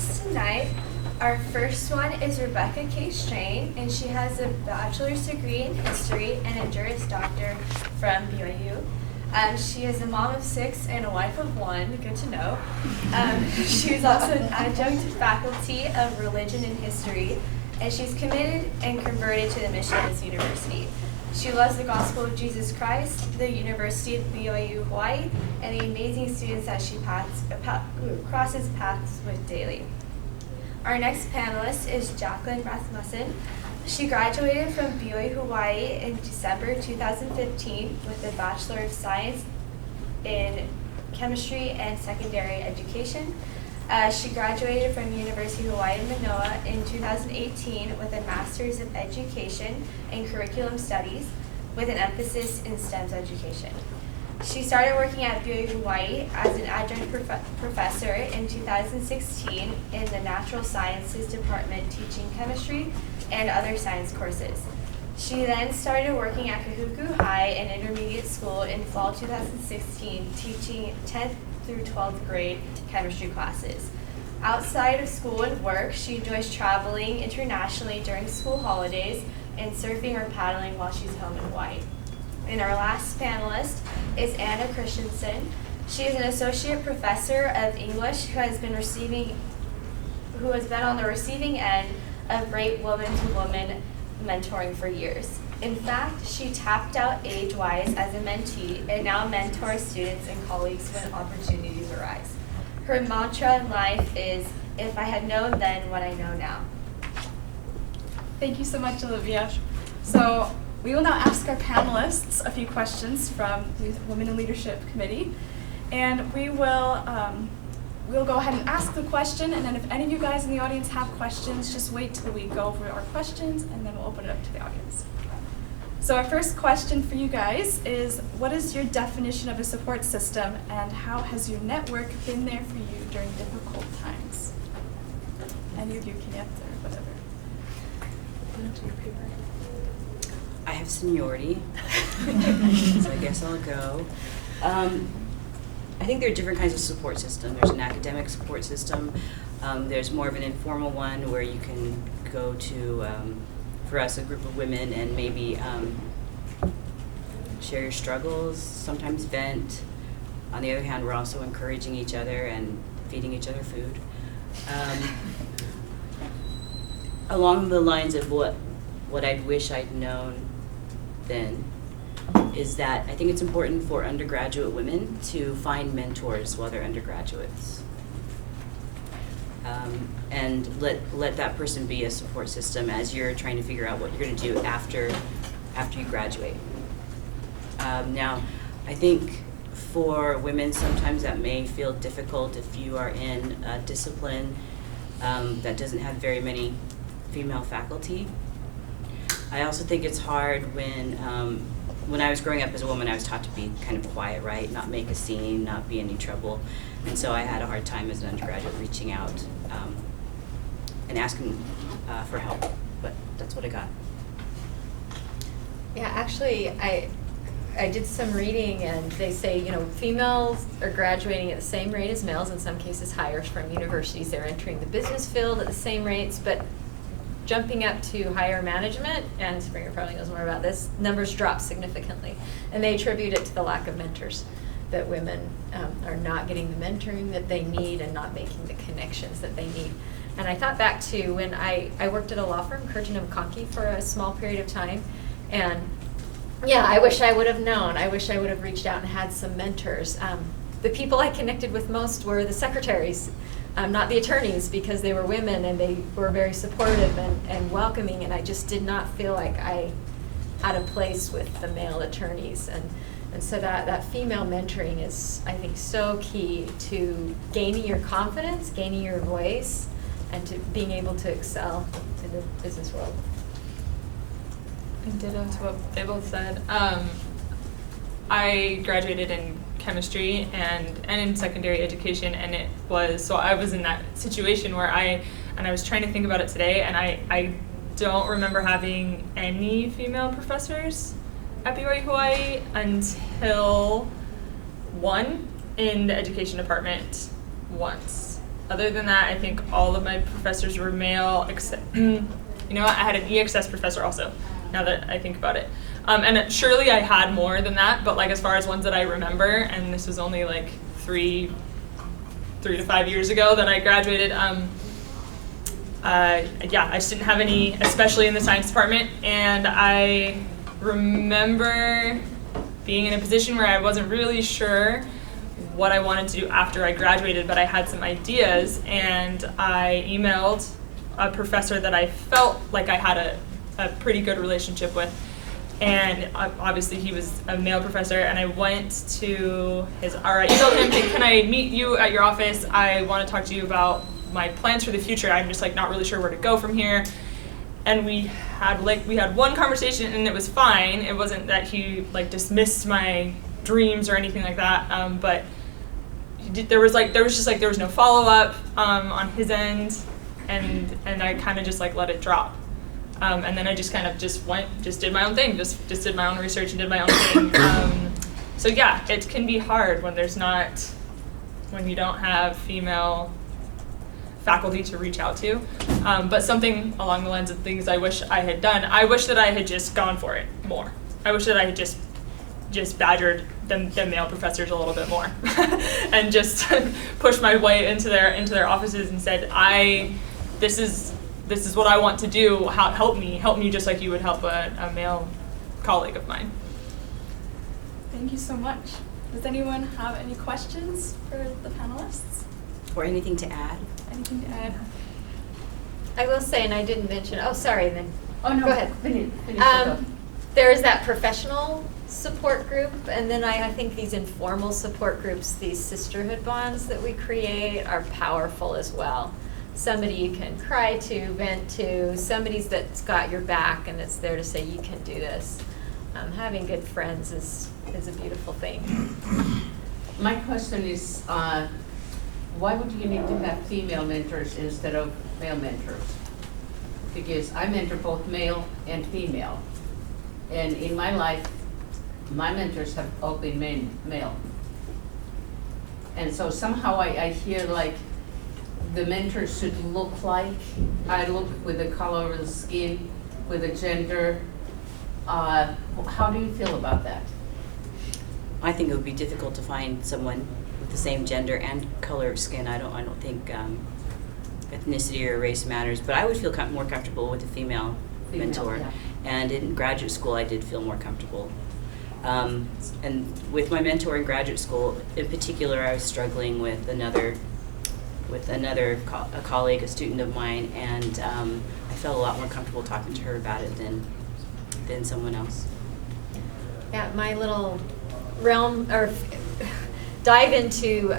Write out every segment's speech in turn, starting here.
panelists tonight. Our first one is Rebecca K. Strain, and she has a bachelor's degree in history and a Juris Doctor from BYU. She is a mom of 6 and a wife of 1, good to know. She is also an adjunct faculty of religion and history, and she's committed and converted to the mission of this university. She loves the gospel of Jesus Christ, the University of BYU, Hawaii, and the amazing students that she crosses paths with daily. Our next panelist is Jacqueline Rasmussen. She graduated from BYU, Hawaii in December 2015 with a Bachelor of Science in Chemistry and Secondary Education. She graduated from University of Hawaii Manoa in 2018 with a Master's of Education in Curriculum Studies with an emphasis in STEM education. She started working at BYU Hawaii as an adjunct professor in 2016 in the Natural Sciences Department teaching chemistry and other science courses. She then started working at Kahuku High, an intermediate school, in fall 2016 teaching 10th through 12th grade chemistry classes. Outside of school and work, she enjoys traveling internationally during school holidays and surfing or paddling while she's home in Hawaii. And our last panelist is Anna Christensen. She is an associate professor of English who has been on the receiving end of great woman-to-woman mentoring for years. In fact, she tapped out age-wise as a mentee and now mentors students and colleagues when opportunities arise. Her mantra in life is, "If I had known then what I know now." Thank you so much, Olivia. So we will now ask our panelists a few questions from the Women in Leadership Committee, and we'll go ahead and ask the question, and then if any of you guys in the audience have questions, just wait till we go over our questions, and then we'll open it up to the audience. So our first question for you guys is, what is your definition of a support system, and how has your network been there for you during difficult times? Any of you can answer, whatever. Put it to your paper. I have seniority, so I guess I'll go. I think there are different kinds of support systems. There's an academic support system. There's more of an informal one where you can go to, for us, a group of women and maybe share your struggles, sometimes vent. On the other hand, we're also encouraging each other and feeding each other food. Along the lines of what I'd wish I'd known then is that I think it's important for undergraduate women to find mentors while they're undergraduates. And let that person be a support system as you're trying to figure out what you're going to do after you graduate. Now, I think for women, sometimes that may feel difficult if you are in a discipline that doesn't have very many female faculty. I also think it's hard when I was growing up as a woman, I was taught to be kind of quiet, right? Not make a scene, not be any trouble. And so I had a hard time as an undergraduate reaching out and asking for help, but that's what I got. Yeah, actually, I did some reading, and they say, females are graduating at the same rate as males, in some cases higher, from universities. They're entering the business field at the same rates, but jumping up to higher management, and Springer probably knows more about this, numbers drop significantly. And they attribute it to the lack of mentors, that women are not getting the mentoring that they need and not making the connections that they need. And I thought back to when I worked at a law firm, Curtin & McConkie, for a small period of time. And yeah, I wish I would have known. I wish I would have reached out and had some mentors. The people I connected with most were the secretaries, not the attorneys, because they were women and they were very supportive and welcoming, and I just did not feel like I had a place with the male attorneys. And so that female mentoring is, I think, so key to gaining your confidence, gaining your voice, and to being able to excel in the business world. And ditto to what they both said. I graduated in chemistry and in secondary education, and I was in that situation where I was trying to think about it today, and I don't remember having any female professors at BYU Hawaii until one in the education department once. Other than that, I think all of my professors were male, except, you know what, I had an EXS professor also, now that I think about it. And surely I had more than that, but like as far as ones that I remember, and this was only like 3 to 5 years ago that I graduated, I just didn't have any, especially in the science department, and I remember being in a position where I wasn't really sure what I wanted to do after I graduated, but I had some ideas, and I emailed a professor that I felt like I had a pretty good relationship with, and obviously he was a male professor, and I went to his, I emailed him, hey, can I meet you at your office? I want to talk to you about my plans for the future. I'm just like not really sure where to go from here. And we had one conversation, and it was fine. It wasn't that he like dismissed my dreams or anything like that, but there was no follow-up on his end, and I kind of just like let it drop, and then I just kind of just did my own thing, just did my own research and did my own thing. So yeah, it can be hard when you don't have female faculty to reach out to, but something along the lines of things I wish I had done. I wish that I had just gone for it more. I wish that I had just badgered the male professors a little bit more and just pushed my way into their offices and said, this is what I want to do. Help me just like you would help a male colleague of mine. Thank you so much. Does anyone have any questions for the panelists? Or anything to add? Anything to add? I will say, and I didn't mention, oh, sorry, then. Oh, no. Go ahead. Finish the thought. There's that professional support group, and then I think these informal support groups, these sisterhood bonds that we create are powerful as well. Somebody you can cry to, vent to, somebody's that's got your back and that's there to say you can do this. Having good friends is a beautiful thing. My question is, why would you need to have female mentors instead of male mentors? Because I mentor both male and female. And in my life, my mentors have all been male. And so somehow I hear like the mentors should look like I look, with the color of the skin, with the gender. How do you feel about that? I think it would be difficult to find someone with the same gender and color of skin. I don't think ethnicity or race matters, but I would feel more comfortable with a female mentor. Yeah. And in graduate school, I did feel more comfortable. And with my mentor in graduate school, in particular, I was struggling with another colleague, a student of mine, and I felt a lot more comfortable talking to her about it than someone else. Yeah, my little realm, or dive into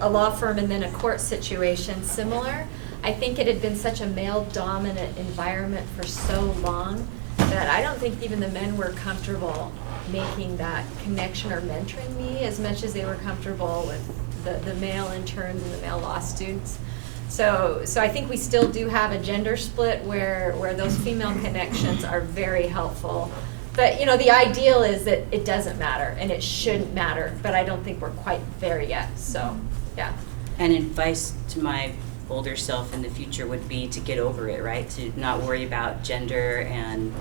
a law firm and then a court situation similar. I think it had been such a male-dominant environment for so long that I don't think even the men were comfortable making that connection or mentoring me as much as they were comfortable with the male interns and the male law students. So I think we still do have a gender split where those female connections are very helpful. But the ideal is that it doesn't matter and it shouldn't matter, but I don't think we're quite there yet, so yeah. And advice to my older self in the future would be to get over it, right? To not worry about gender and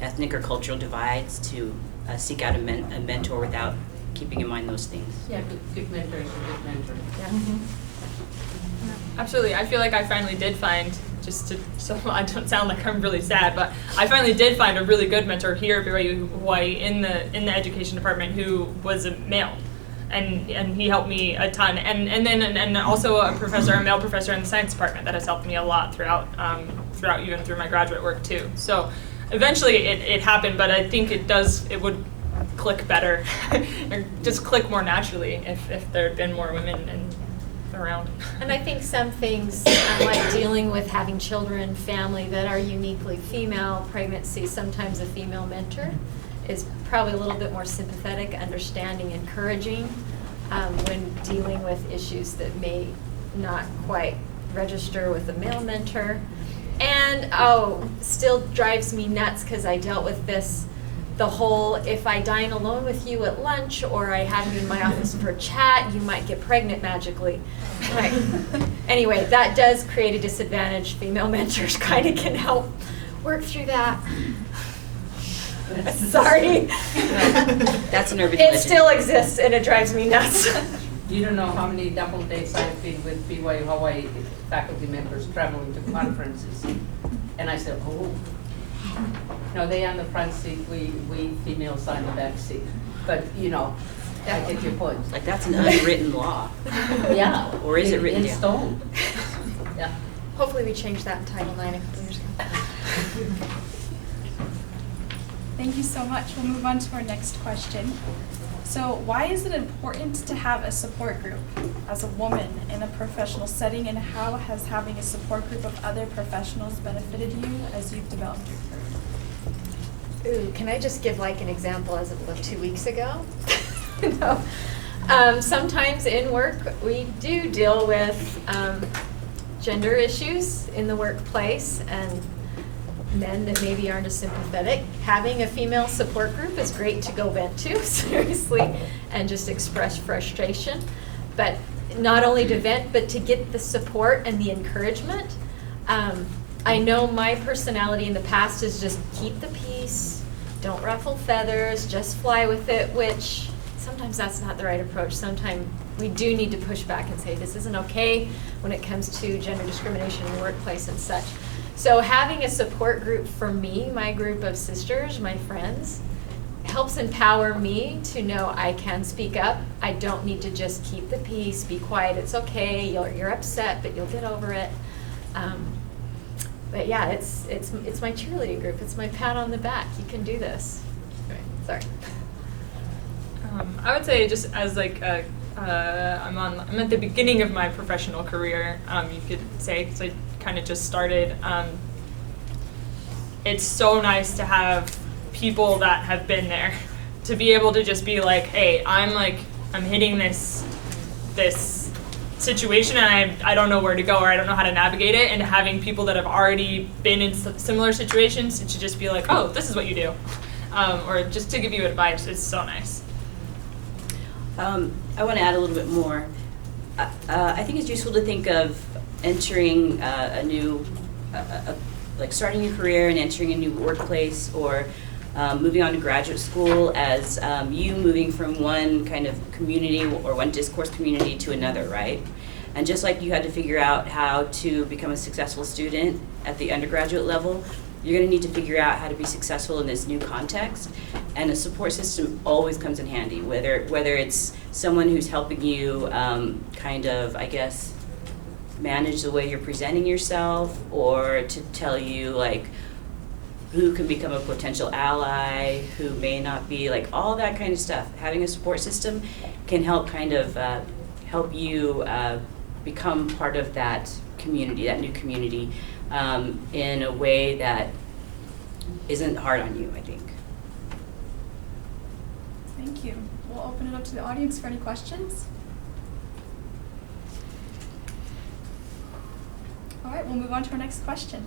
ethnic or cultural divides, to seek out a mentor without keeping in mind those things. Yeah, good mentor is a good mentor. Yeah. Mm-hmm. Absolutely. I feel like I finally did find, so I don't sound like I'm really sad, but I finally did find a really good mentor here at BYU Hawaii in the education department who was a male. And he helped me a ton, and also a male professor in the science department that has helped me a lot throughout even through my graduate work too. So eventually it happened, but I think it would click better, or just click more naturally if there had been more women around. And I think some things, like dealing with having children, family that are uniquely female, pregnancy, sometimes a female mentor is probably a little bit more sympathetic, understanding, encouraging when dealing with issues that may not quite register with a male mentor. And still drives me nuts because I dealt with this the whole, if I dine alone with you at lunch or I have you in my office for a chat, you might get pregnant magically. Right. Anyway, that does create a disadvantage. Female mentors kind of can help work through that. Sorry. That's an urban It legend. still exists and it drives me nuts. You don't know how many double dates I've been with BYU Hawaii faculty members traveling to conferences. And I said, oh. No, they on the front seat, we females on the back seat. But, you know, I get your point. Like, that's an unwritten law. Yeah. Or is it written in down? stone? Yeah. Hopefully we changed that in Title IX a couple years ago. Thank you so much. We'll move on to our next question. So why is it important to have a support group as a woman in a professional setting, and how has having a support group of other professionals benefited you as you've developed your career? Ooh, can I just give like an example as of 2 weeks ago? No. Sometimes in work we do deal with gender issues in the workplace and men that maybe aren't as sympathetic. Having a female support group is great to go vent to, seriously, and just express frustration. But not only to vent, but to get the support and the encouragement. I know my personality in the past is just keep the peace, don't ruffle feathers, just fly with it, which sometimes that's not the right approach. Sometimes we do need to push back and say this isn't okay when it comes to gender discrimination in the workplace and such. So having a support group for me, my group of sisters, my friends, helps empower me to know I can speak up. I don't need to just keep the peace, be quiet, it's okay, you're upset, but you'll get over it. But yeah, it's my cheerleading group. It's my pat on the back. You can do this. Sorry. I would say just as like I'm at the beginning of my professional career, you could say, because I kind of just started. It's so nice to have people that have been there, to be able to just be like, hey, I'm hitting this situation and I don't know where to go, or I don't know how to navigate it, and having people that have already been in similar situations to just be like, oh, this is what you do, or just to give you advice. It's so nice. I want to add a little bit more. I think it's useful to think of entering a new, like starting your career and entering a new workplace, or moving on to graduate school as you moving from one kind of community or one discourse community to another, right? And just like you had to figure out how to become a successful student at the undergraduate level, you're going to need to figure out how to be successful in this new context. And a support system always comes in handy, whether it's someone who's helping you kind of, I guess, manage the way you're presenting yourself, or to tell you like who can become a potential ally, who may not be, like all that kind of stuff. Having a support system can help kind of help you become part of that community, that new community, in a way that isn't hard on you, I think. Thank you. We'll open it up to the audience for any questions. All right, we'll move on to our next question.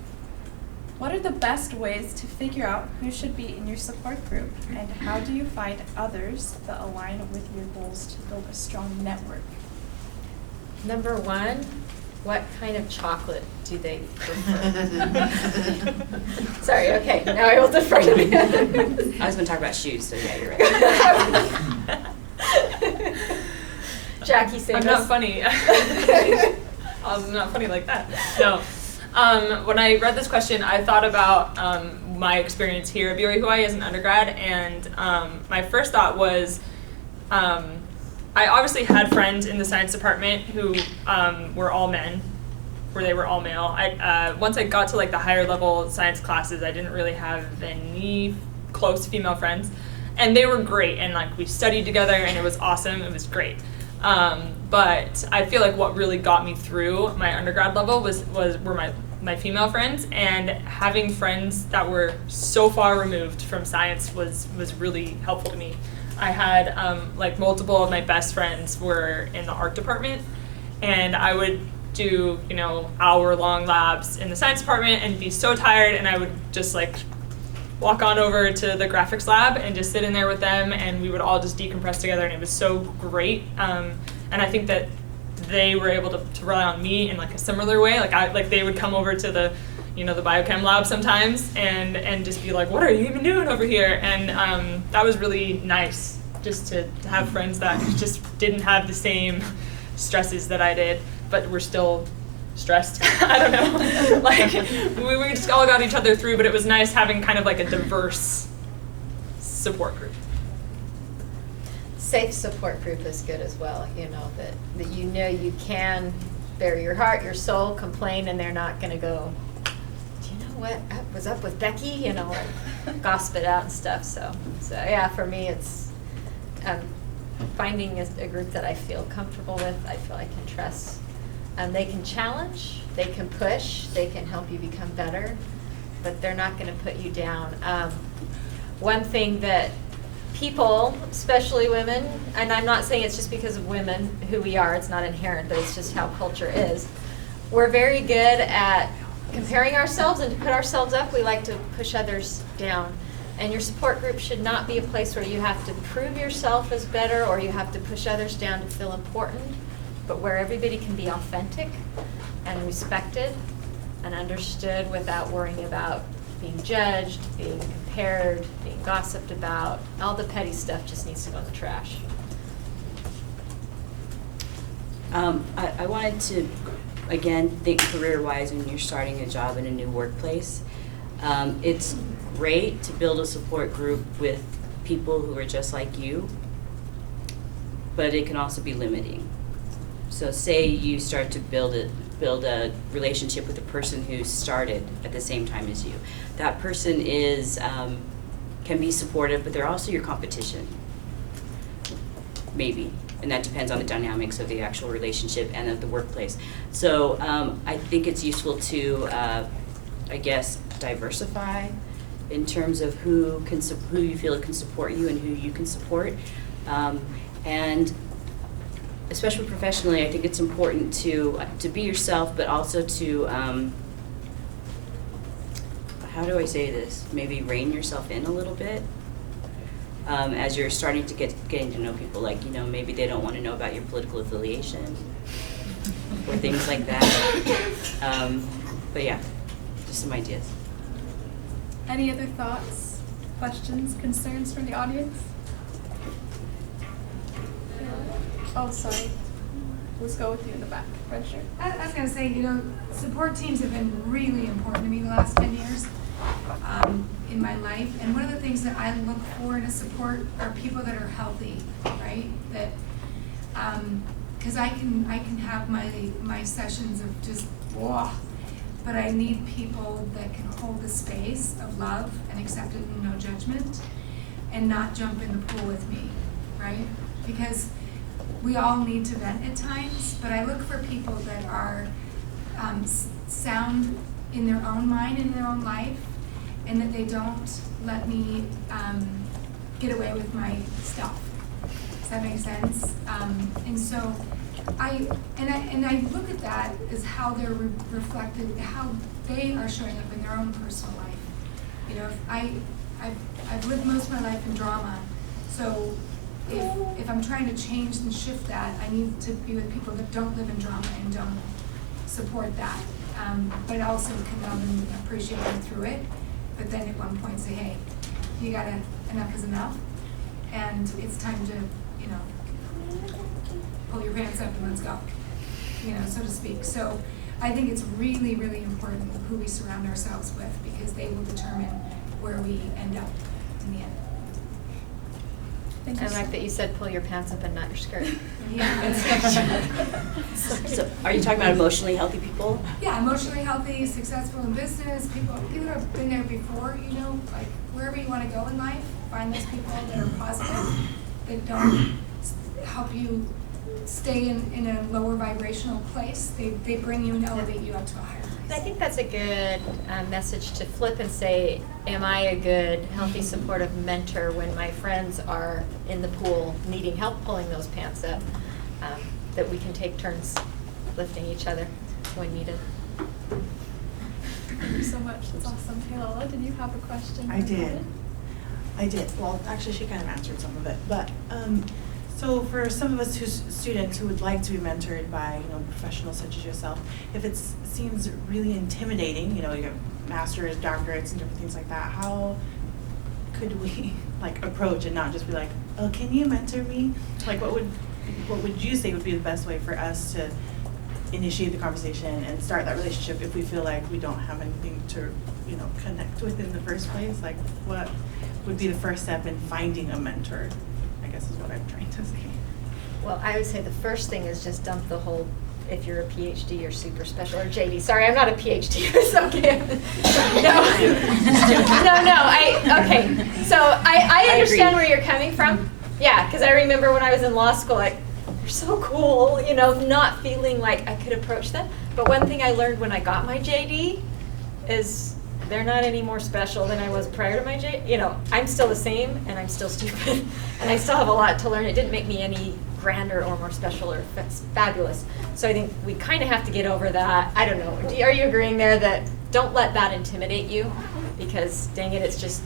What are the best ways to figure out who should be in your support group, and how do you find others that align with your goals to build a strong network? Number one, what kind of chocolate do they prefer? Sorry, okay, now I will defer to me. I was going to talk about shoes, so yeah, you're right. Jackie, save I'm us. not funny. I'm not funny like that. No. When I read this question, I thought about my experience here at BYU Hawaii as an undergrad, and my first thought was, I obviously had friends in the science department who were all men, where they were all male. Once I got to like the higher level science classes, I didn't really have any close female friends, and they were great, and like we studied together, and it was awesome. It was great. But I feel like what really got me through my undergrad level were my female friends, and having friends that were so far removed from science was really helpful to me. I had like multiple of my best friends were in the art department, and I would do hour-long labs in the science department and be so tired, and I would just like walk on over to the graphics lab and just sit in there with them, and we would all just decompress together, and it was so great. And I think that they were able to rely on me in like a similar way. Like they would come over to the the biochem lab sometimes and just be like, what are you even doing over here? And that was really nice, just to have friends that just didn't have the same stresses that I did, but were still stressed. I don't know. Like we just all got each other through, but it was nice having kind of like a diverse support group. Safe support group is good as well, that you can bare your heart, your soul, complain, and they're not going to go, do you know what was up with Becky, and gossip it out and stuff. So yeah, for me it's finding a group that I feel comfortable with, I feel I can trust. They can challenge, they can push, they can help you become better, but they're not going to put you down. One thing that people, especially women, and I'm not saying it's just because of women who we are, it's not inherent, but it's just how culture is. We're very good at comparing ourselves, and to put ourselves up, we like to push others down. And your support group should not be a place where you have to prove yourself as better or you have to push others down to feel important, but where everybody can be authentic and respected and understood without worrying about being judged, being compared, being gossiped about. All the petty stuff just needs to go in the trash. I wanted to, again, think career-wise when you're starting a job in a new workplace. It's great to build a support group with people who are just like you, but it can also be limiting. So say you start to build a relationship with a person who started at the same time as you. That person can be supportive, but they're also your competition, maybe. And that depends on the dynamics of the actual relationship and of the workplace. So I think it's useful to, diversify in terms of who you feel can support you and who you can support. And especially professionally, I think it's important to be yourself, but also to, how do I say this? Maybe rein yourself in a little bit. As you're starting to getting to know people, like, maybe they don't want to know about your political affiliation or things like that. But yeah, just some ideas. Any other thoughts, questions, concerns from the audience? Oh, sorry. Let's go with you in the back. Red shirt. I was going to say, support teams have been really important to me the last 10 years in my life. And one of the things that I look for in a support are people that are healthy, right? That, because I can have my sessions of just, whoa, but I need people that can hold the space of love and acceptance and no judgment and not jump in the pool with me, right? Because we all need to vent at times, but I look for people that are sound in their own mind, in their own life, and that they don't let me get away with my stuff. Does that make sense? And so I look at that as how they're reflected, how they are showing up in their own personal life. I've lived most of my life in drama, so if I'm trying to change and shift that, I need to be with people that don't live in drama and don't support that, but also can love and appreciate them through it. But then at one point say, hey, you gotta, enough is enough, and it's time to, pull your pants up and let's go, so to speak. So I think it's really, really important who we surround ourselves with, because they will determine where we end up in the end. I like that you said pull your pants up and not your skirt. Yeah. So are you talking about emotionally healthy people? Yeah, emotionally healthy, successful in business, people that have been there before, like wherever you want to go in life, find those people that are positive, that don't help you stay in a lower vibrational place. They bring you and elevate you up to a higher place. I think that's a good message to flip and say, am I a good, healthy, supportive mentor when my friends are in the pool needing help pulling those pants up, that we can take turns lifting each other when needed. Thank you so much. That's awesome. Hey Lola, did you have a question? I did. Well, actually, she kind of answered some of it. But so for some of us students who would like to be mentored by professionals such as yourself, if it seems really intimidating, you have masters, doctorates, and different things like that, how could we approach and not just be like, oh, can you mentor me? What would you say would be the best way for us to initiate the conversation and start that relationship if we feel like we don't have anything to connect with in the first place? What would be the first step in finding a mentor, I guess is what I'm trying to say. Well, I would say the first thing is just dump the whole, if you're a PhD or super special, or JD. Sorry, I'm not a PhD. It's okay. Okay. So I understand where you're coming from. Yeah, because I remember when I was in law school, they're so cool, not feeling like I could approach them. But one thing I learned when I got my JD is they're not any more special than I was prior to my JD. I'm still the same, and I'm still stupid, and I still have a lot to learn. It didn't make me any grander or more special or fabulous. So I think we kind of have to get over that. I don't know. Are you agreeing there that don't let that intimidate you? Because dang it, it's just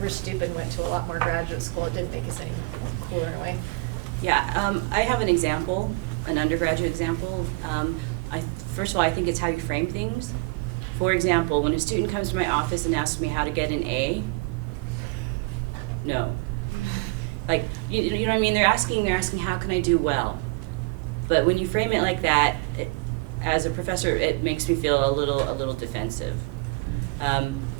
we're stupid and went to a lot more graduate school. It didn't make us any cooler in a way. Yeah, I have an example, an undergraduate example. First of all, I think it's how you frame things. For example, when a student comes to my office and asks me how to get an A, no. You know what I mean? They're asking how can I do well? But when you frame it like that, as a professor, it makes me feel a little defensive.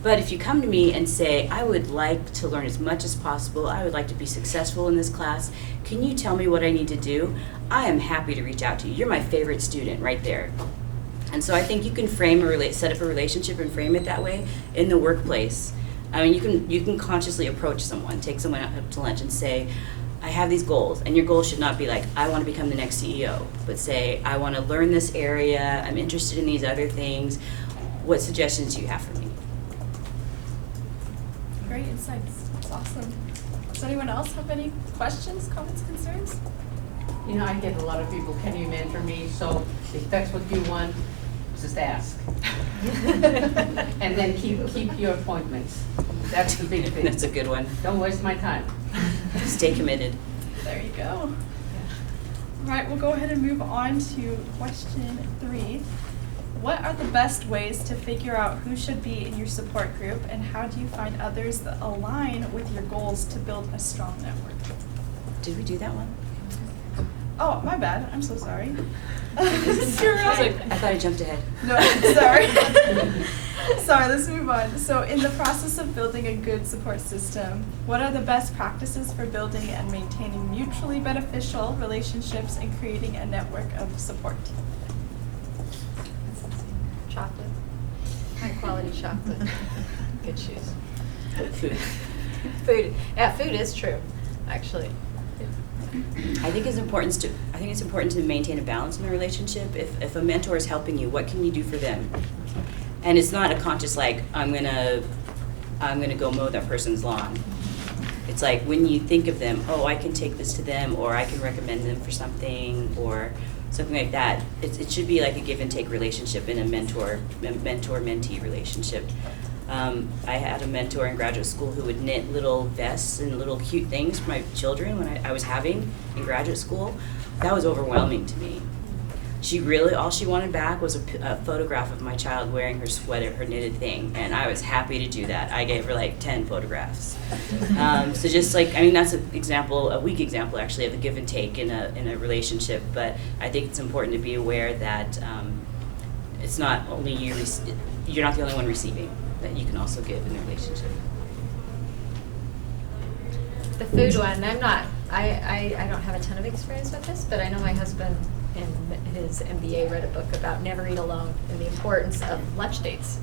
But if you come to me and say, I would like to learn as much as possible, I would like to be successful in this class, can you tell me what I need to do? I am happy to reach out to you. You're my favorite student right there. And so I think you can set up a relationship and frame it that way in the workplace. I mean, you can consciously approach someone, take someone out to lunch and say, I have these goals. And your goals should not be like, I want to become the next CEO, but say, I want to learn this area, I'm interested in these other things. What suggestions do you have for me? Great insights. That's awesome. Does anyone else have any questions, comments, concerns? I get a lot of people, can you mentor me? So if that's what you want, just ask. And then keep your appointments. That's the big thing. That's a good one. Don't waste my time. Stay committed. There you go. All right, we'll go ahead and move on to question 3. What are the best ways to figure out who should be in your support group, and how do you find others that align with your goals to build a strong network? Did we do that one? Oh, my bad. I'm so sorry. You're right. I thought I jumped ahead. No, sorry. Sorry, let's move on. So in the process of building a good support system, what are the best practices for building and maintaining mutually beneficial relationships and creating a network of support? Chocolate. High quality chocolate. Good shoes. Food. Food. Yeah, food is true, actually. I think it's important to maintain a balance in the relationship. If a mentor is helping you, what can you do for them? And it's not a conscious I'm gonna go mow that person's lawn. It's like when you think of them, oh, I can take this to them, or I can recommend them for something, or something like that. It should be like a give and take relationship in a mentor-mentee relationship. I had a mentor in graduate school who would knit little vests and little cute things for my children when I was having in graduate school. That was overwhelming to me. All she wanted back was a photograph of my child wearing her sweater, her knitted thing, and I was happy to do that. I gave her 10 photographs. So just that's a weak example actually of a give and take in a relationship, but I think it's important to be aware that it's not only you're not the only one receiving, that you can also give in the relationship. The food one, I don't have a ton of experience with this, but I know my husband in his MBA read a book about never eat alone and the importance of lunch dates.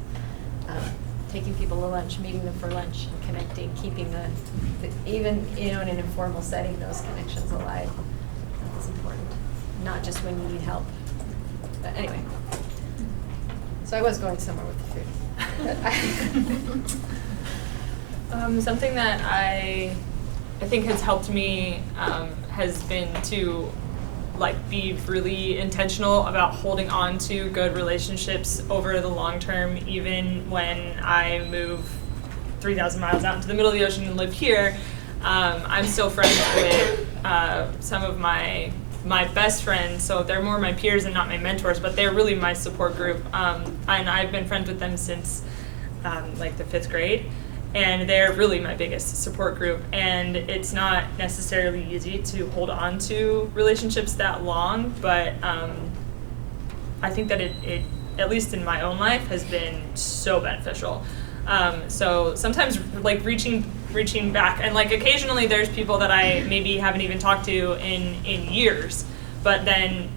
Taking people to lunch, meeting them for lunch, and connecting, keeping the even in an informal setting, those connections alive. That's important, not just when you need help. But anyway, so I was going somewhere with the food. Something that I think has helped me has been to like be really intentional about holding on to good relationships over the long term, even when I move 3,000 miles out into the middle of the ocean and live here. I'm still friends with some of my best friends, so they're more my peers and not my mentors, but they're really my support group. And I've been friends with them since like the 5th grade. And they're really my biggest support group. And it's not necessarily easy to hold on to relationships that long, but I think that it, at least in my own life, has been so beneficial. So sometimes like reaching back, and like occasionally there's people that I maybe haven't even talked to in years, but then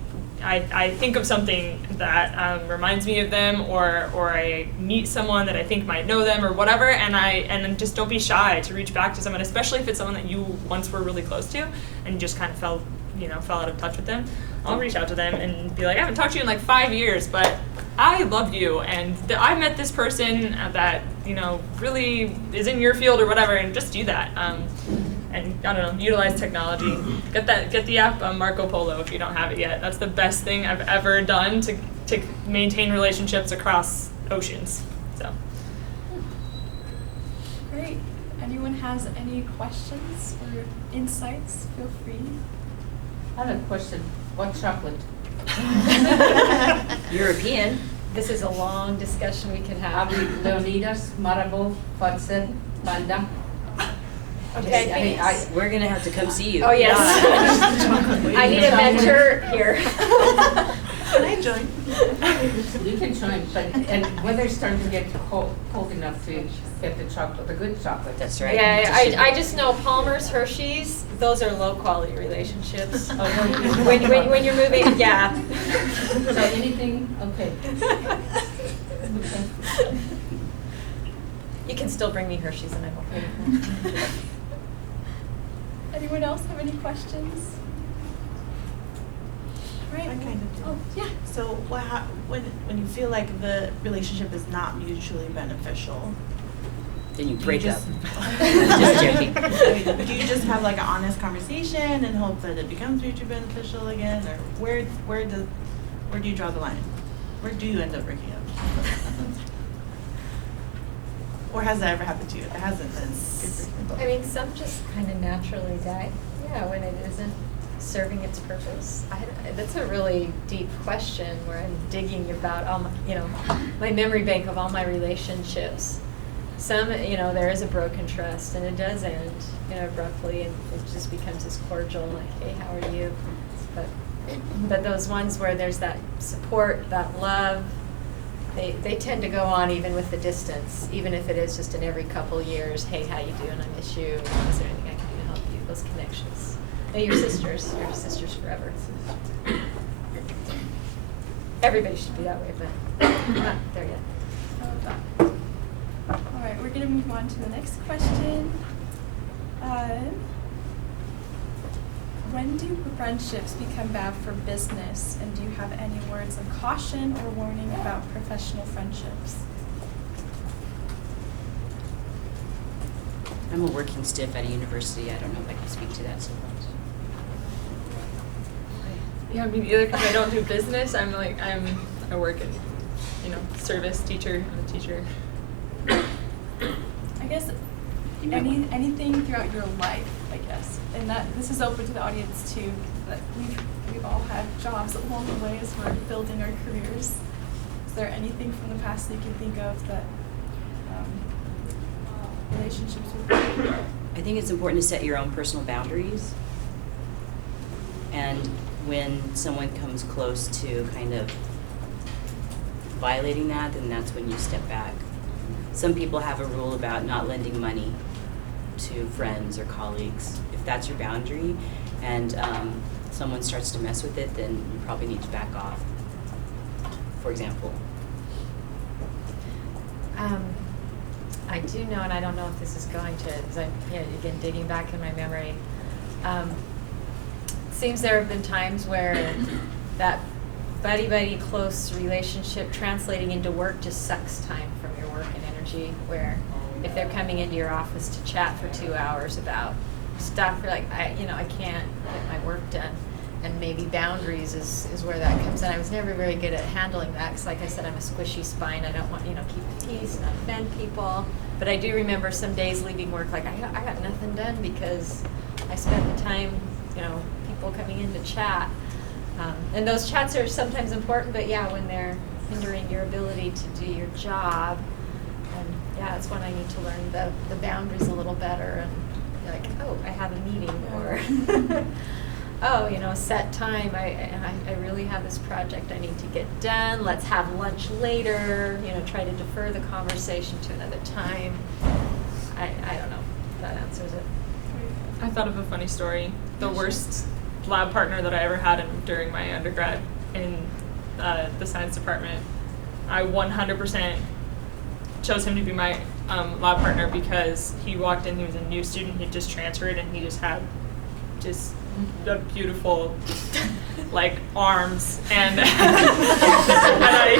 I think of something that reminds me of them, or I meet someone that I think might know them or whatever, and just don't be shy to reach back to someone, especially if it's someone that you once were really close to and you just kind of fell out of touch with them. I'll reach out to them and be like, I haven't talked to you in like 5 years, but I love you, and I met this person that really is in your field or whatever, and just do that. And I don't know, utilize technology. Get the app Marco Polo if you don't have it yet. That's the best thing I've ever done to maintain relationships across oceans. So. Great. Anyone has any questions or insights? Feel free. I have a question. What chocolate? European. This is a long discussion we could have. Leonidas, Marabou, Hudson, Banda. Okay. We're gonna have to come see you. Oh, yes. I need a mentor here. Can I join? You can join, and when they're starting to get cold enough to get the chocolate, the good chocolate. That's right. Yeah, I just know Palmer's, Hershey's, those are low quality relationships. When you're moving, yeah. So anything, okay. You can still bring me Hershey's and I'm okay with that. Anyone else have any questions? I Right. kind of do. Oh, yeah. So when you feel like the relationship is not mutually beneficial, Then you do break you up. just Just joking. do you just have like an honest conversation and hope that it becomes mutually beneficial again, or where do you draw the line? Where do you end up breaking up? Or has that ever happened to you? If it hasn't, then it's I mean, some just kind of naturally die. Yeah, when it isn't serving its purpose. That's a really deep question where I'm digging about all my, my memory bank of all my relationships. Some, there is a broken trust and it does end, abruptly, and it just becomes this cordial, like, hey, how are you? But those ones where there's that support, that love, they tend to go on even with the distance, even if it is just in every couple years, hey, how you doing? I miss you. Is there anything I can do to help you? Those connections. They're your sisters forever. Everybody should be that way, but not there yet. I love that. All right, we're gonna move on to the next question. When do friendships become bad for business, and do you have any words of caution or warning about professional friendships? I'm a working stiff at a university. I don't know if I can speak to that so much. Yeah, me neither, because I don't do business. I work in, service teacher. I'm a teacher. I guess anything throughout your life, I guess, and that this is open to the audience too. That we've all had jobs along the way as we're building our careers. Is there anything from the past that you can think of that relationships with? I think it's important to set your own personal boundaries. And when someone comes close to kind of violating that, then that's when you step back. Some people have a rule about not lending money to friends or colleagues. If that's your boundary and someone starts to mess with it, then you probably need to back off, for example. I do know, and I don't know if this is going to, because I'm, again, digging back in my memory. Seems there have been times where that buddy close relationship translating into work just sucks time from your work and energy, where if they're coming into your office to chat for 2 hours about stuff, you're like, I can't get my work done. and maybe boundaries is where that comes in. I was never very good at handling that, because like I said, I'm a squishy spine. I don't want, keep the peace, not offend people. But I do remember some days leaving work like, I got nothing done because I spent the time, people coming in to chat. And those chats are sometimes important, but yeah, when they're hindering your ability to do your job, and yeah, that's when I need to learn the boundaries a little better, and be like, oh, I have a meeting, or oh, set time. I really have this project I need to get done. Let's have lunch later. Try to defer the conversation to another time. I don't know if that answers it. I thought of a funny story. The worst lab partner that I ever had during my undergrad in the science department, I 100% chose him to be my lab partner because he walked in, he was a new student, he just transferred, and he just had a beautiful arms, and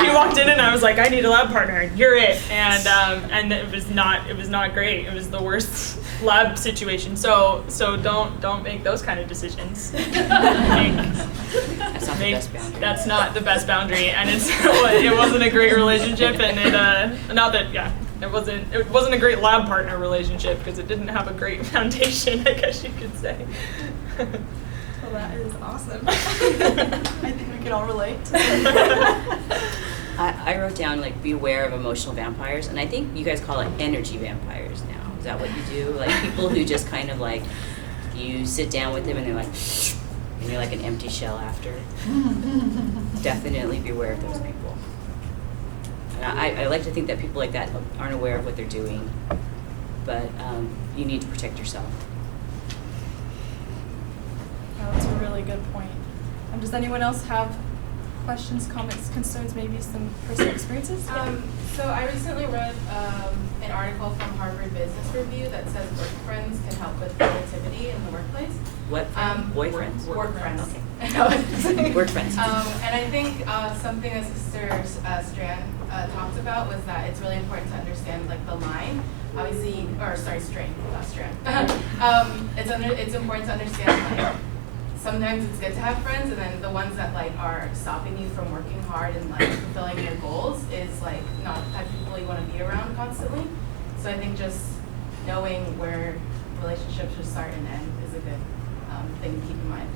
he walked in and I was like, I need a lab partner, you're it, and it was not great. It was the worst lab situation. So don't make those kind of decisions. That's not the best boundary. That's not the best boundary, and it wasn't a great relationship, and it wasn't a great lab partner relationship because it didn't have a great foundation, I guess you could say. Well, that is awesome. I think we can all relate. I wrote down be aware of emotional vampires, and I think you guys call it energy vampires now. Is that what you do? People who just kind of you sit down with them and they're like, and you're like an empty shell after. Definitely be aware of those people. And I like to think that people like that aren't aware of what they're doing, but you need to protect yourself. Oh, that's a really good point. Does anyone else have questions, comments, concerns, maybe some personal experiences? So I recently read an article from Harvard Business Review that says work friends can help with productivity in the workplace. What friend? Boyfriends? Work friends. Okay. Work friends. And I think something that Sister Strand talked about was that it's really important to understand the line. Obviously, Strain, not Strand. It's important to understand sometimes it's good to have friends, and then the ones that are stopping you from working hard and fulfilling your goals is not the type of people you want to be around constantly. So I think just knowing where relationships should start and end is a good thing to keep in mind.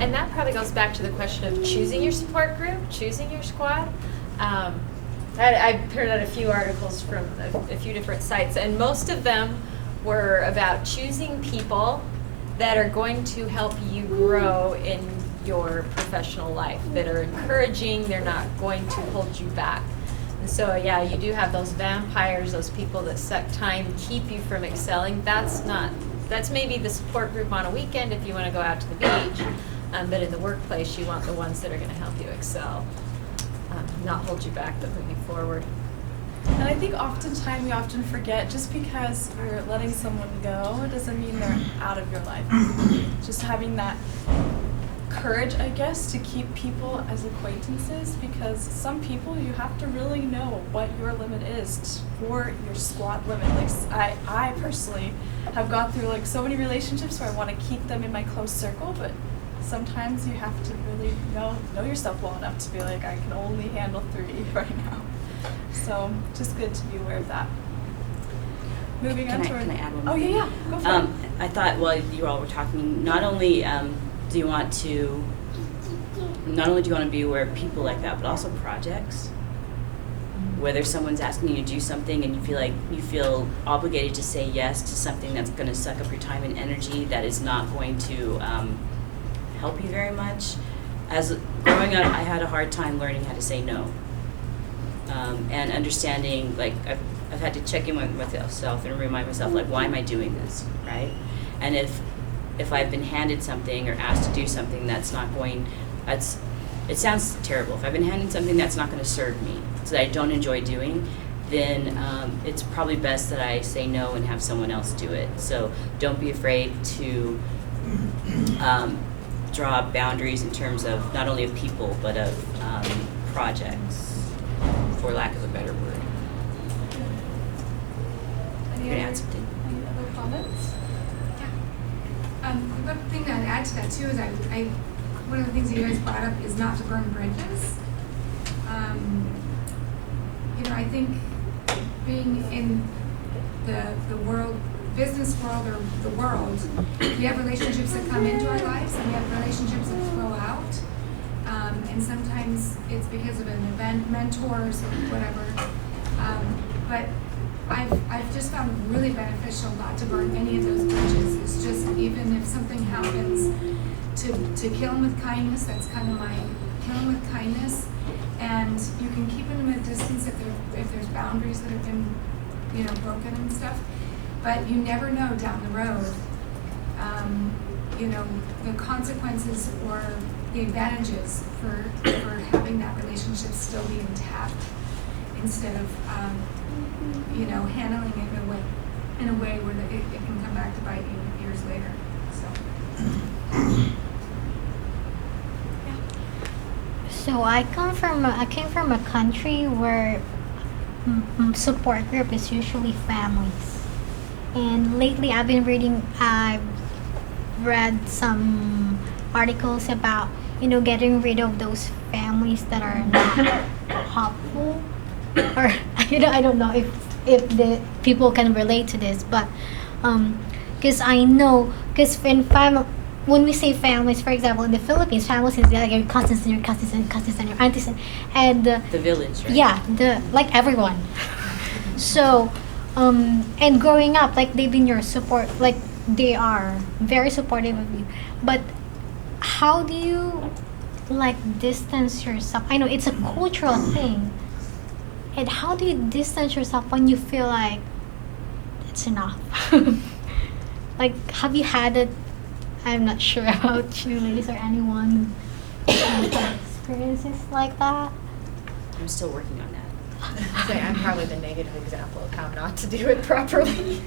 And that probably goes back to the question of choosing your support group, choosing your squad. I printed out a few articles from a few different sites, and most of them were about choosing people that are going to help you grow in your professional life, that are encouraging, they're not going to hold you back. And so, yeah, you do have those vampires, those people that suck time, keep you from excelling. That's maybe the support group on a weekend if you want to go out to the beach, but in the workplace, you want the ones that are going to help you excel, not hold you back, but move you forward. And I think oftentimes we often forget, just because you're letting someone go doesn't mean they're out of your life. Just having that courage, I guess, to keep people as acquaintances, because some people you have to really know what your limit is for your squad limit. I personally have gone through so many relationships where I want to keep them in my close circle, but sometimes you have to really know yourself well enough to be I can only handle 3 right now. So just good to be aware of that. Moving on to Can I add one? Oh yeah, go for it. I thought while you all were talking, not only do you want to be aware of people like that, but also projects. Whether someone's asking you to do something and you feel obligated to say yes to something that's going to suck up your time and energy, that is not going to help you very much. As growing up, I had a hard time learning how to say no. And understanding, I've had to check in with myself and remind myself, why am I doing this, right? And if I've been handed something or asked to do something it sounds terrible. If I've been handed something that's not going to serve me, so that I don't enjoy doing, then it's probably best that I say no and have someone else do it. So don't be afraid to draw boundaries in terms of not only of people, but of projects, for lack of a better word. You're gonna add something? Any other comments? One thing I'd add to that too is I one of the things that you guys brought up is not to burn bridges. You know, I think being in the world, business world or the world, we have relationships that come into our lives and we have relationships that flow out. And sometimes it's because of an event, mentors, or whatever. But I've just found it really beneficial not to burn any of those bridges. It's just even if something happens, to kill them with kindness. That's kind of my kill them with kindness, and you can keep them at a distance if there's boundaries that have been, you know, broken and stuff. But you never know down the road, you know, the consequences or the advantages for having that relationship still be intact instead of, you know, handling it in a way where it can come back to bite you years later. So. So I came from a country where support group is usually families, and lately I've read some articles about, you know, getting rid of those families that are not helpful, or I don't know if the people can relate to this, but because I know, because when we say families, for example, in the Philippines, families is like your cousins and your cousins and cousins and your aunties and the village, right? Yeah, like everyone. So, and growing up, like they've been your support, like they are very supportive of you. But how do you like distance yourself? I know it's a cultural thing. And how do you distance yourself when you feel like it's enough? Like, have you had it? I'm not sure about you ladies or anyone who has had experiences like that. I'm still working on that. Say I'm probably the negative example of how not to do it properly.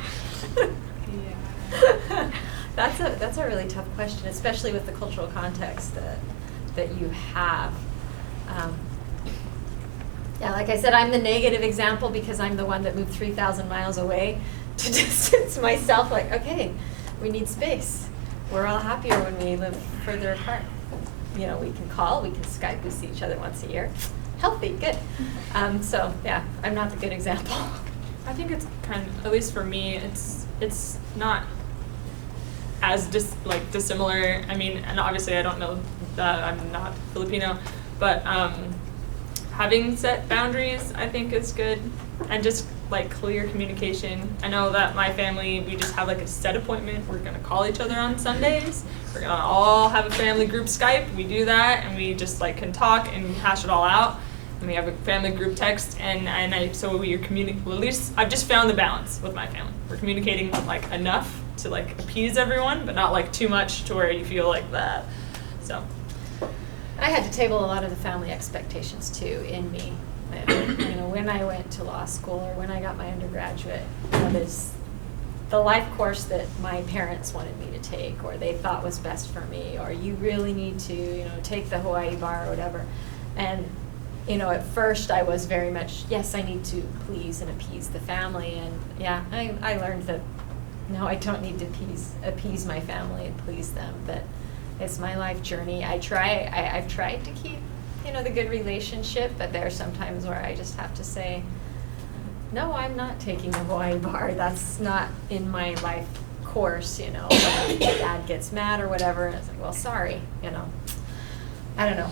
Yeah. That's a really tough question, especially with the cultural context that you have. Yeah, like I said, I'm the negative example because I'm the one that moved 3,000 miles away to distance myself. Like, okay, we need space. We're all happier when we live further apart. You know, we can call, we can Skype, we see each other once a year. Healthy, good. So yeah, I'm not the good example. I think it's kind of, at least for me, it's not as dissimilar. I mean, and obviously I don't know that I'm not Filipino, but having set boundaries I think is good, and just like clear communication. I know that my family, we just have like a set appointment. We're gonna call each other on Sundays. We're gonna all have a family group Skype. We do that, and we just like can talk and hash it all out. And we have a family group text, so we are communicating. At least I've just found the balance with my family. We're communicating like enough to like appease everyone, but not like too much to where you feel like that. So I had to table a lot of the family expectations too in me. You know, when I went to law school or when I got my undergraduate, that is the life course that my parents wanted me to take, or they thought was best for me, or you really need to, you know, take the Hawaii bar or whatever. And you know, at first I was very much, yes, I need to please and appease the family, and yeah, I learned that no, I don't need to appease my family and please them. That it's my life journey. I've tried to keep, you know, the good relationship, but there are some times where I just have to say, no, I'm not taking the Hawaii bar. That's not in my life course, you know. When my dad gets mad or whatever, and it's like, well, sorry, you know. I don't know.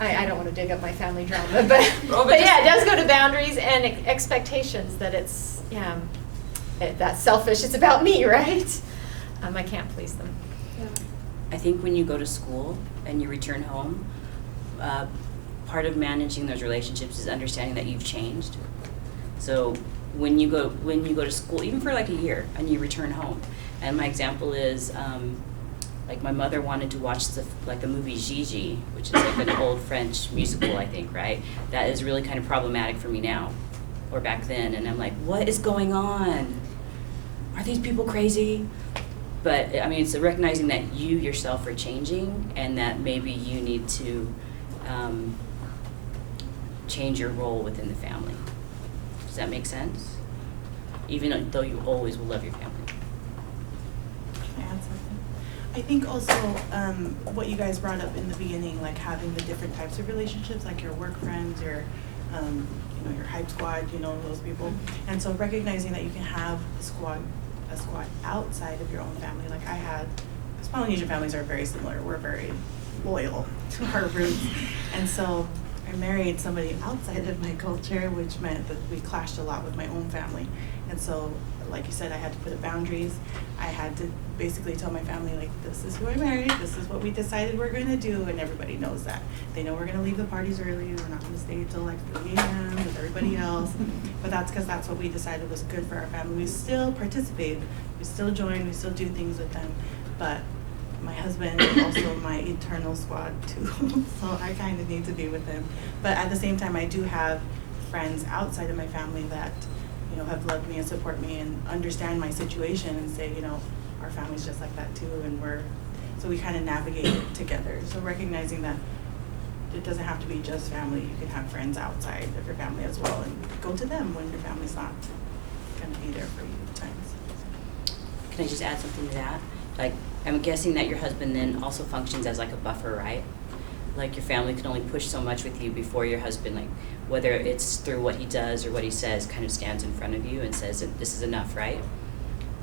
I don't want to dig up my family drama, but yeah, it does go to boundaries and expectations. That it's that's selfish. It's about me, right? I can't please them. yeah. I think when you go to school and you return home, part of managing those relationships is understanding that you've changed. So when you go to school, even for like a year, and you return home, and my example is like my mother wanted to watch the movie Gigi, which is like an old French musical, I think, right? That is really kind of problematic for me now, or back then, and I'm like, what is going on? Are these people crazy? But I mean, it's recognizing that you yourself are changing, and that maybe you need to change your role within the family. Does that make sense? Even though you always will love your family. Can I add something? I I think also what you guys brought up in the beginning, like having the different types of relationships, like your work friends, your your hype squad, those people. And so recognizing that you can have a squad outside of your own family. Like because Polynesian families are very similar. We're very loyal to our roots. And so I married somebody outside of my culture, which meant that we clashed a lot with my own family. And so, like you said, I had to put up boundaries. I had to basically tell my family, like, this is who I married, this is what we decided we're gonna do, and everybody knows that. They know we're gonna leave the parties early, we're not gonna stay till like 3 a.m. with everybody else. But that's because that's what we decided was good for our family. We still participate, we still join, we still do things with them. But my husband is also my eternal squad too, so I kind of need to be with him. But at the same time, I do have friends outside of my family that have loved me and support me and understand my situation and say, our family's just like that too, and so we kind of navigate it together. So recognizing that it doesn't have to be just family, you can have friends outside of your family as well, and go to them when your family's not going to be there for you at times. Can I just add something to that? Like, I'm guessing that your husband then also functions as like a buffer, right? Like your family can only push so much with you before your husband, like whether it's through what he does or what he says, kind of stands in front of you and says that this is enough, right?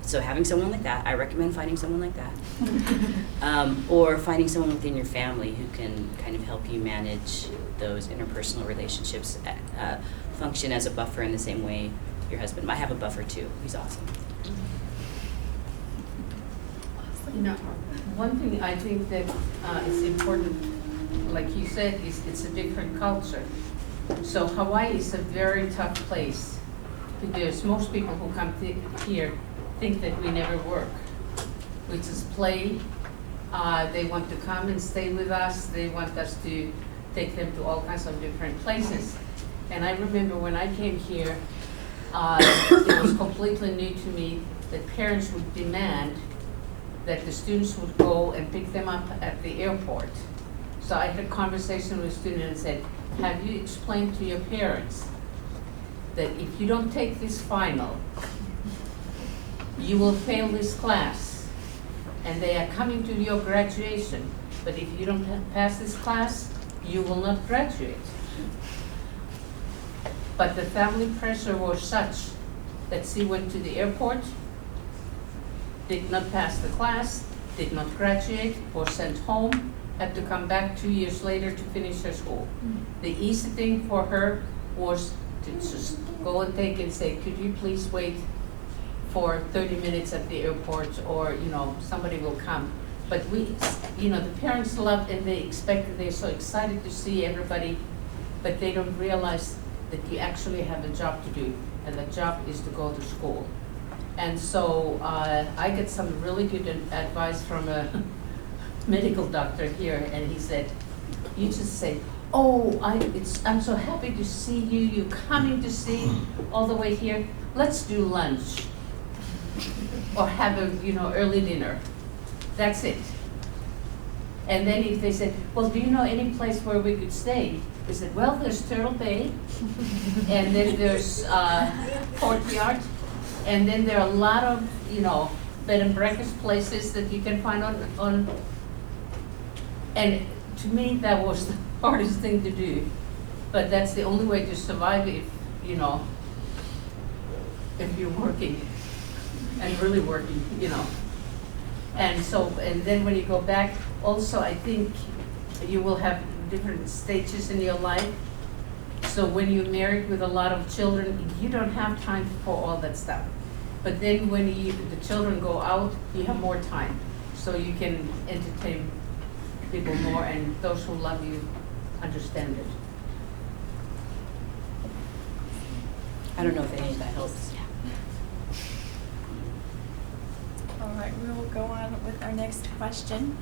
So having someone like that, I recommend finding someone like that. Or finding someone within your family who can kind of help you manage those interpersonal relationships, function as a buffer in the same way your husband might have a buffer too. He's awesome. One thing I think that is important, like you said, is it's a different culture. So Hawaii is a very tough place because most people who come here think that we never work. We just play. They want to come and stay with us. They want us to take them to all kinds of different places. And I remember when I came here, it was completely new to me that parents would demand that the students would go and pick them up at the airport. So I had a conversation with a student and said, have you explained to your parents that if you don't take this final, you will fail this class, and they are coming to your graduation, but if you don't pass this class, you will not graduate. But the family pressure was such that she went to the airport, did not pass the class, did not graduate, was sent home, had to come back 2 years later to finish her school. The easy thing for her was to just go and take and say, could you please wait for 30 minutes at the airport, or somebody will come. But we, the parents love and they expect, they're so excited to see everybody, but they don't realize that you actually have a job to do, and the job is to go to school. And so I get some really good advice from a medical doctor here, and he said, you just say, oh, I'm so happy to see you, you're coming to see all the way here, let's do lunch. Or have a early dinner. That's it. And then if they said, well, do you know any place where we could stay? They said, well, there's Turtle Bay, and then there's Courtyard, and then there are a lot of bed and breakfast places that you can find on. And to me, that was the hardest thing to do. But that's the only way to survive if you're working. And really working, And so, and then when you go back, also I think you will have different stages in your life. So when you're married with a lot of children, you don't have time for all that stuff. But then when the children go out, you have more time. So you can entertain people more, and those who love you understand it. I don't know if any of that helps. All right, we will go on with our next question.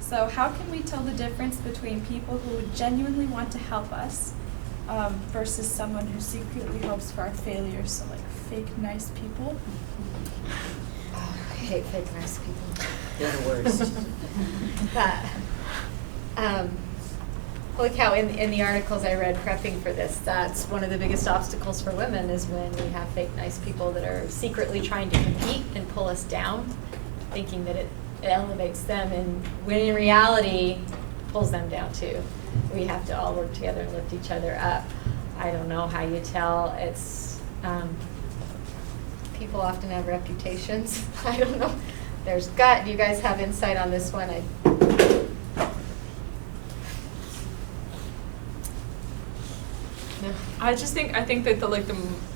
So how can we tell the difference between people who would genuinely want to help us versus someone who secretly hopes for our failures, so like fake nice people? Oh, I hate fake nice people. They're the worst. Holy cow, in the articles I read prepping for this, that's one of the biggest obstacles for women is when we have fake nice people that are secretly trying to compete and pull us down, thinking that it elevates them, and when in reality, pulls them down too. We have to all work together and lift each other up. I don't know how you tell. It's, people often have reputations. I don't know. There's gut. Do you guys have insight on this one? No. I think that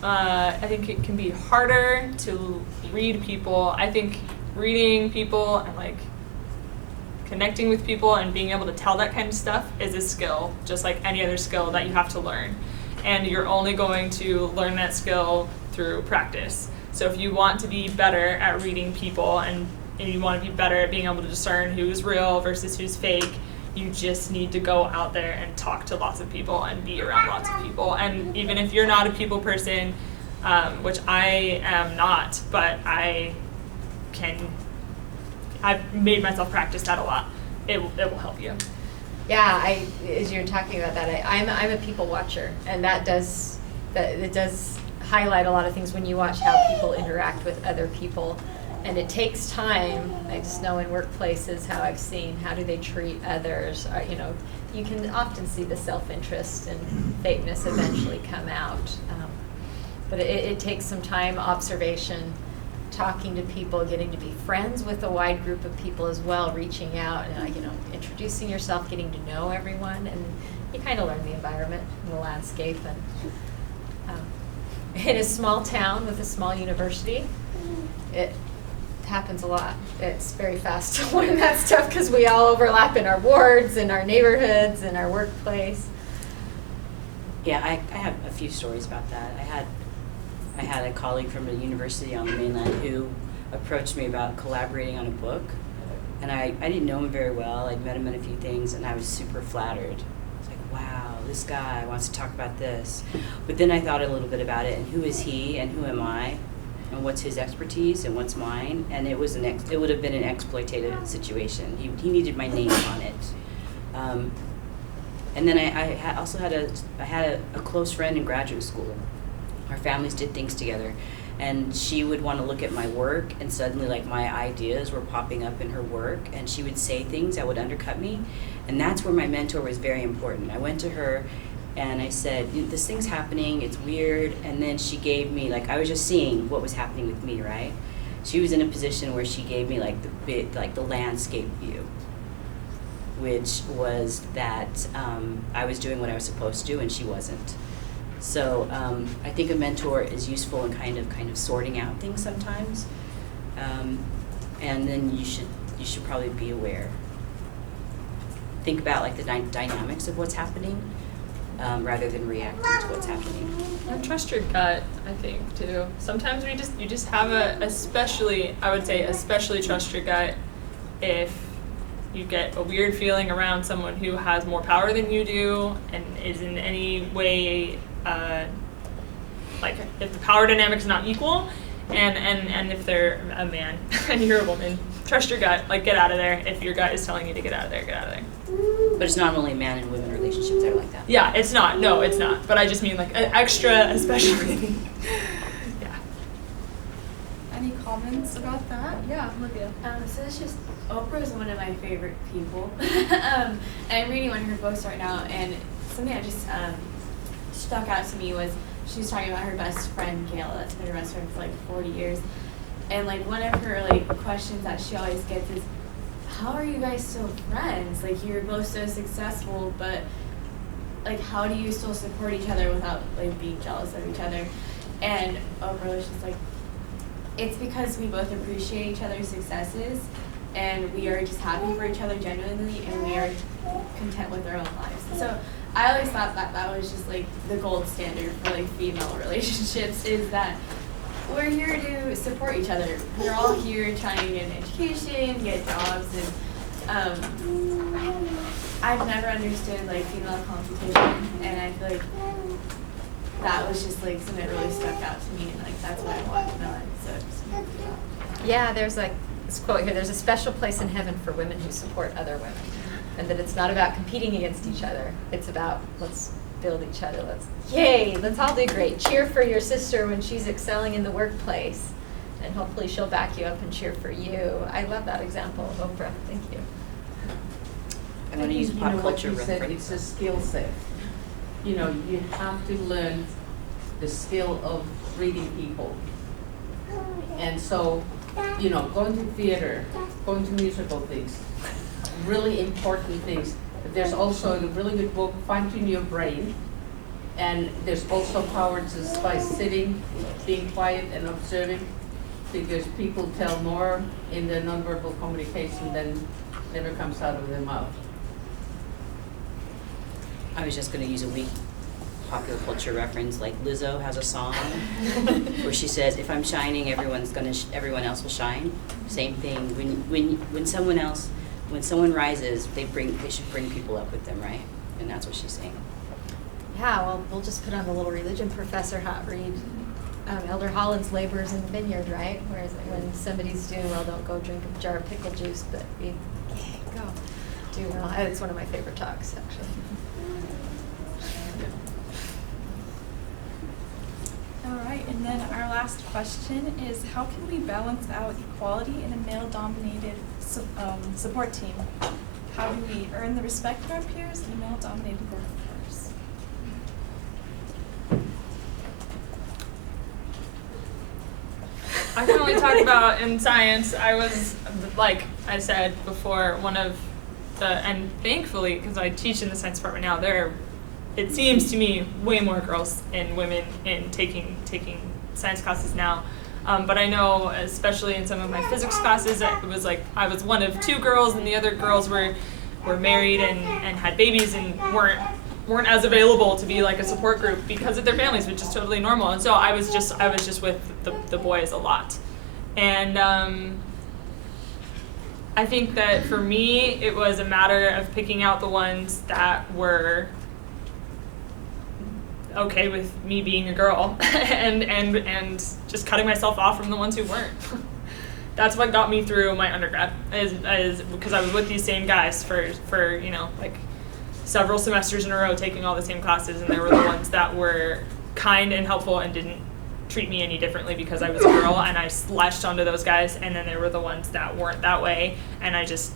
I think it can be harder to read people. I think reading people and like connecting with people and being able to tell that kind of stuff is a skill, just like any other skill that you have to learn. And you're only going to learn that skill through practice. So if you want to be better at reading people and you want to be better at being able to discern who's real versus who's fake, you just need to go out there and talk to lots of people and be around lots of people. And even if you're not a people person, which I am not, but I've made myself practice that a lot. It will help you. Yeah, as you're talking about that, I'm a people watcher, and it does highlight a lot of things when you watch how people interact with other people. And it takes time. I just know in workplaces how I've seen how do they treat others. You can often see the self-interest and fakeness eventually come out. But it takes some time, observation, talking to people, getting to be friends with a wide group of people as well, reaching out, and introducing yourself, getting to know everyone, and you kind of learn the environment and the landscape. And in a small town with a small university, it happens a lot. It's very fast to learn that stuff because we all overlap in our wards, in our neighborhoods, in our workplace. Yeah, I have a few stories about that. I had a colleague from a university on the mainland who approached me about collaborating on a book, and I didn't know him very well. I'd met him in a few things, and I was super flattered. I was like, wow, this guy wants to talk about this. But then I thought a little bit about it, and who is he, and who am I, and what's his expertise, and what's mine, and it would have been an exploitative situation. He needed my name on it. And then I also had a close friend in graduate school. Our families did things together, and she would want to look at my work, and suddenly like my ideas were popping up in her work, and she would say things that would undercut me, and that's where my mentor was very important. I went to her and I said, this thing's happening, it's weird, and then she gave me, like, I was just seeing what was happening with me, right? She was in a position where she gave me like the landscape view, which was that I was doing what I was supposed to and she wasn't. So I think a mentor is useful in kind of sorting out things sometimes, and then you should probably be aware. Think about like the dynamics of what's happening, rather than reacting to what's happening. And trust your gut, I think, too. Sometimes you just have especially trust your gut if you get a weird feeling around someone who has more power than you do and is in any way like if the power dynamic is not equal, and if they're a man and you're a woman, trust your gut. Like, get out of there. If your gut is telling you to get out of there, get out of there. But it's not only man and women relationships that are like that. Yeah, it's not. No, it's not. But I just mean like extra, especially. Yeah. Any comments about that? Yeah, Olivia. So it's just, Oprah is one of my favorite people. And I'm reading one of her books right now, and something that just stuck out to me was she was talking about her best friend, Kayla, that's been her best friend for like 40 years. And like one of her like questions that she always gets is, how are you guys still friends? Like, you're both so successful, but like how do you still support each other without like being jealous of each other? And Oprah was just like, it's because we both appreciate each other's successes, and we are just happy for each other genuinely, and we are content with our own lives. So I always thought that was just like the gold standard for like female relationships, is that we're here to support each other. We're all here trying to get an education, get jobs, and I've never understood like female competition, and I feel like that was just like something that really stuck out to me, and like that's what I want in my life. So Yeah, there's like this quote here, there's a special place in heaven for women who support other women. And that it's not about competing against each other. It's about let's build each other. Let's all do great. Cheer for your sister when she's excelling in the workplace. and hopefully she'll back you up and cheer for you. I love that example of Oprah. Thank you. I'm going to use pop culture Like you said, reference. it's a skill set. You know, you have to learn the skill of reading people. And so, you know, going to theater, going to musical things, really important things. But there's also a really good book, Fine Tune Your Brain. And there's also power just by sitting, being quiet and observing, because people tell more in their nonverbal communication than never comes out of their mouth. I was just going to use a weak popular culture reference, like Lizzo has a song where she says, "If I'm shining, everyone else will shine." Same thing. When someone rises, they should bring people up with them, right? And that's what she's saying. Yeah, well, we'll just put on the little religion professor hat, read Elder Holland's Laborers in the Vineyard, right? Whereas when somebody's doing well, don't go drink a jar of pickle juice, but go do well. It's one of my favorite talks, actually. All right, and then our last question is, how can we balance out equality in a male-dominated support team? How do we earn the respect of our peers in a male-dominated workforce? I can only talk about in science. I was, like I said before, one of the, and thankfully, because I teach in the science department now, there are, it seems to me, way more girls and women in taking science classes now. But I know, especially in some of my physics classes, it was like I was one of 2 girls, and the other girls were married and had babies and weren't as available to be like a support group because of their families, which is totally normal. And so I was just with the boys a lot. And I think that for me, it was a matter of picking out the ones that were okay with me being a girl and just cutting myself off from the ones who weren't. That's what got me through my undergrad, is because I was with these same guys for you know, like several semesters in a row taking all the same classes, and they were the ones that were kind and helpful and didn't treat me any differently because I was a girl, and I latched onto those guys, and then there were the ones that weren't that way, and I just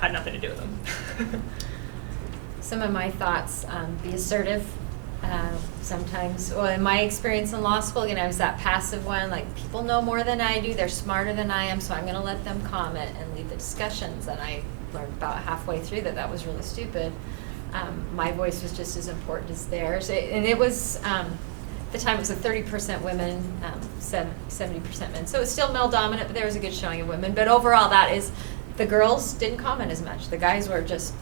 had nothing to do with them. Some of my thoughts, be assertive. Sometimes, well, in my experience in law school, I was that passive one, like people know more than I do, they're smarter than I am, so I'm gonna let them comment and lead the discussions, and I learned about halfway through that was really stupid. My voice was just as important as theirs, and it was, at the time it was a 30% women, 70% men, so it was still male dominant, but there was a good showing of women, but overall that is, the girls didn't comment as much, the guys were just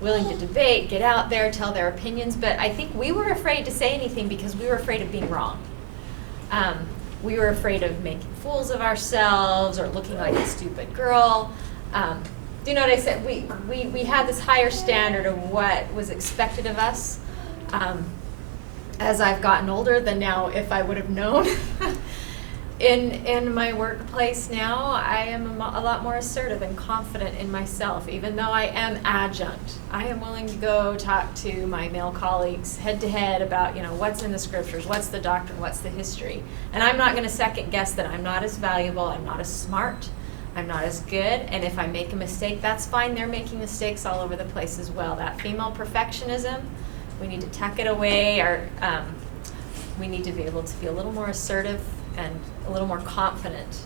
willing to debate, get out there, tell their opinions, but I think we were afraid to say anything because we were afraid of being wrong. We were afraid of making fools of ourselves or looking like a stupid girl. Do you know what I said? We had this higher standard of what was expected of us. As I've gotten older than now, if I would have known. In my workplace now, I am a lot more assertive and confident in myself, even though I am adjunct. I am willing to go talk to my male colleagues head to head about, what's in the scriptures, what's the doctrine, what's the history. And I'm not going to second guess that I'm not as valuable, I'm not as smart, I'm not as good, and if I make a mistake, that's fine. They're making mistakes all over the place as well. That female perfectionism, we need to tuck it away, or we need to be able to be a little more assertive and a little more confident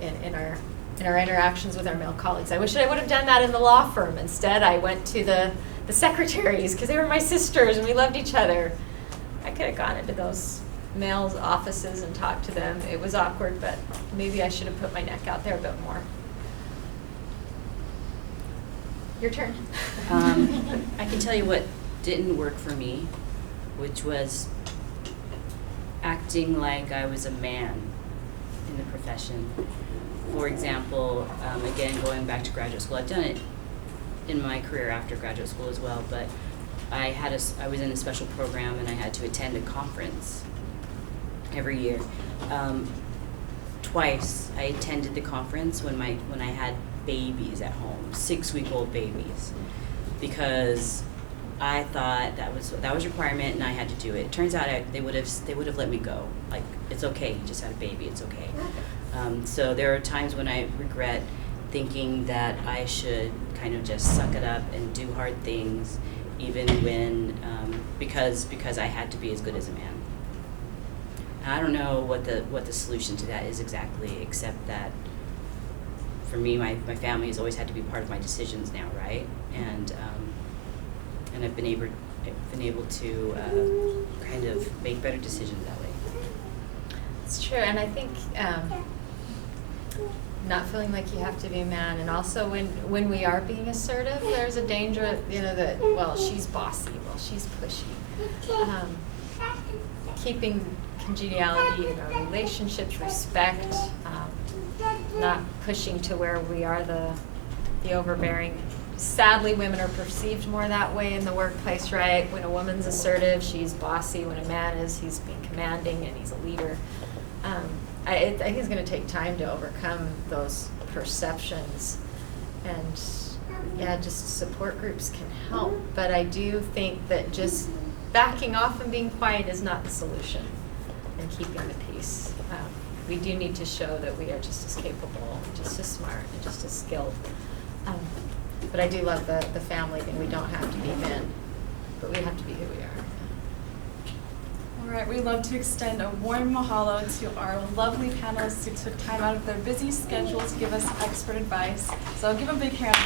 in our interactions with our male colleagues. I wish I would have done that in the law firm. Instead, I went to the secretaries because they were my sisters and we loved each other. I could have gone into those males' offices and talked to them. It was awkward, but maybe I should have put my neck out there a bit more. Your turn. I can tell you what didn't work for me, which was acting like I was a man in the profession. For example, again, going back to graduate school, I've done it in my career after graduate school as well, but I was in a special program and I had to attend a conference every year. Twice I attended the conference when I had babies at home, 6-week-old babies, because I thought that was a requirement and I had to do it. It turns out they would have let me go. Like, it's okay, you just had a baby, it's okay. So there are times when I regret thinking that I should kind of just suck it up and do hard things, even when because I had to be as good as a man. And I don't know what the solution to that is exactly, except that for me, my family has always had to be part of my decisions now, right? And I've been able to kind of make better decisions that way. It's true, and I think not feeling like you have to be a man, and also when we are being assertive, there's a danger, that, well, she's bossy, well, she's pushy. Keeping congeniality in our relationships, respect, not pushing to where we are the overbearing. Sadly, women are perceived more that way in the workplace, right? When a woman's assertive, she's bossy. When a man is, he's being commanding and he's a leader. I think it's going to take time to overcome those perceptions, and yeah, just support groups can help. But I do think that just backing off and being quiet is not the solution, and keeping the peace. We do need to show that we are just as capable, just as smart, and just as skilled. But I do love the family thing. We don't have to be men, but we have to be who we are. All right, we'd love to extend a warm mahalo to our lovely panelists who took time out of their busy schedule to give us expert advice. So give a big hand.